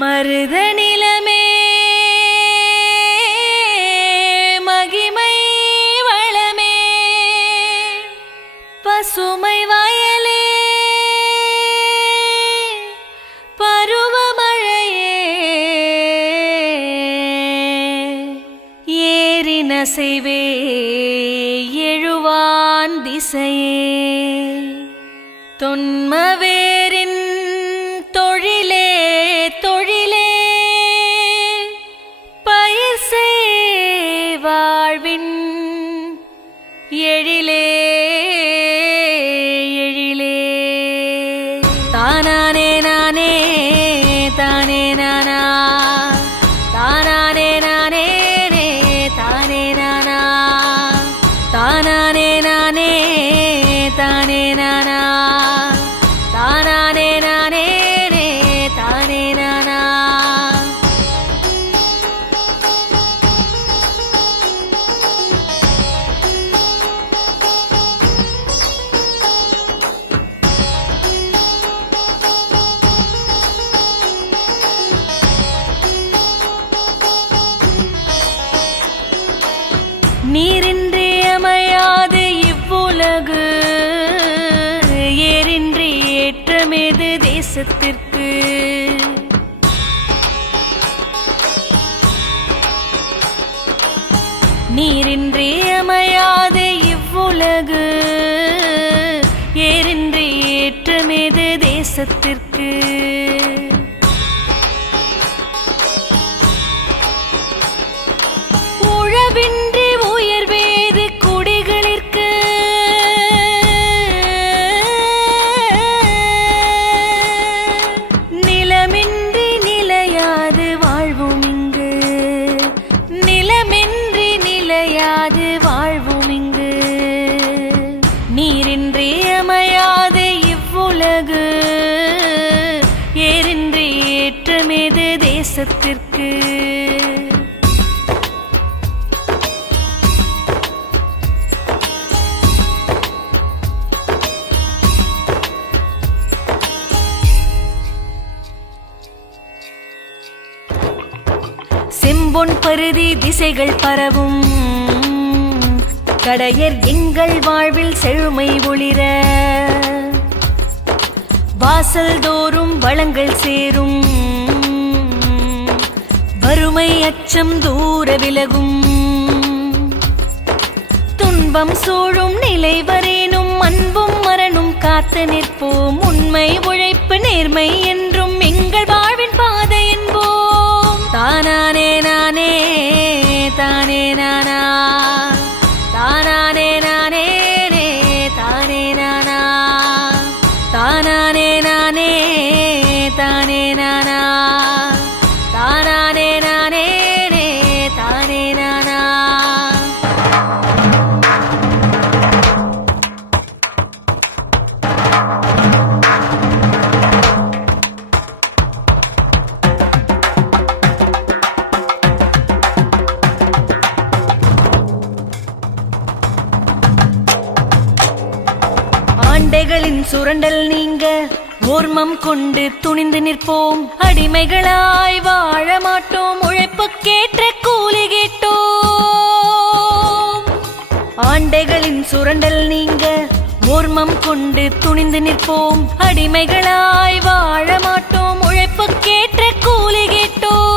மருத நிலமே மகிமை வளமே பசுமை வயலே பருவமழையே ஏரினசைவே எழுவான் திசையே தொன்மவேரின் தொழிலே தொழிலே பயிர் செய் வாழ்வின் எழிலே எழிலே தானானே நானே தானே நானா தானானே நானே தானே நானா தானானே நானே தானே நானா தானானே நானே தானே நானா நீரின்றி அமையாது இவ்வுலகு ஏரின்றி ஏற்றமேது தேசத்திற்கு நீரின்றி அமையாது இவ்வுலகு ஏரின்றி ஏற்றமேது தேசத்திற்கு உழவின்றி உயர்வேது குடிகளிற்கு நிலமின்றி நிலையாது வாழ்வும் இங்கு நிலமின்றி நிலையாது வாழ்வும் இங்கு நீரின்றி அமையாது இவ்வுலகு ஏரின்றி ஏற்றமேது தேசத்திற்கு செம்பொன் பருதி திசைகள் பரவும் கடையர் எங்கள் வாழ்வில் செழுமை ஒளிர வாசல் தோறும் வளங்கள் சேரும் வறுமை அச்சம் தூர விலகும் துன்பம் சூழும் நிலை வரேனும் அன்பும் மரணும் காத்து நிற்போம் உண்மை உழைப்பு நேர்மை என்றும் எங்கள் வாழ்வின் பாதை என்போம் தானானே நானே தானே நானா தானானே நானே தானே நானா தானானே நானே தானே நானா தானானே நானே தானே நானா ஆண்டைகளின் சுரண்டல் நீங்க ஓர்மம் கொண்டு துணிந்து நிற்போம் அடிமைகளாய் வாழ மாட்டோம் உழைப்புக்கேற்ற கூலி கேட்டோம் ஆண்டைகளின் சுரண்டல் நீங்க ஓர்மம் கொண்டு துணிந்து நிற்போம் அடிமைகளாய் வாழ மாட்டோம் உழைப்புக்கேற்ற கூலி கேட்டோம்